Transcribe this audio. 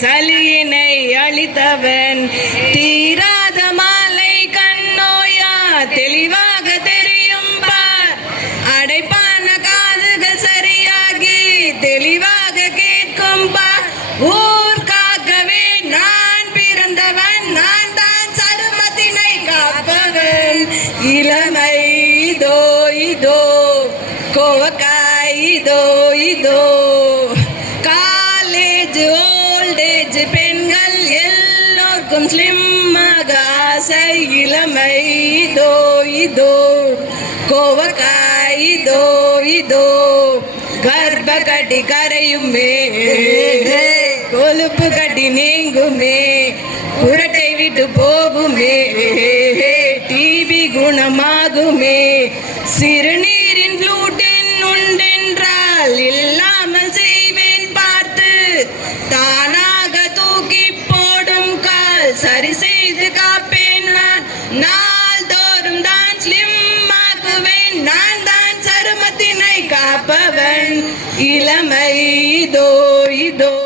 சலியினை அளித்தவன் தீராத மாலை கண்ணோயா தெளிவாக தெரியும் பார். அடைப்பான காதுகள் சரியாகி தெளிவாக கேட்கும் பார். ஊர் காக்கவே நான் பிறந்தவன் நான் தான் சருமத்தினை காப்பவன். இளமை இதோ இதோ கோவக்காய் இதோ இதோ. ஏஜ் ஓல்ட் ஏஜ் பெண்கள் எல்லோருக்கும் ஸ்லிம்மாக ஆசை இளமை இதோ இதோ கோவக்காய் இதோ இதோ கர்ப்ப கட்டி கரையுமே கொழுப்பு கட்டி நீங்குமே குரட்டை விட்டு போகுமே டிபி குணமாகுமே சிறுநீரின் ஃப்ளூட் தானாக தூக்கி போடும் கால் சரி செய்து காப்பேன் நான். நாள்தோறும் தான் ஸ்லிம் ஆக்குவேன். நான் தான் சருமத்தினை காப்பவன். இளமை இதோ இதோ.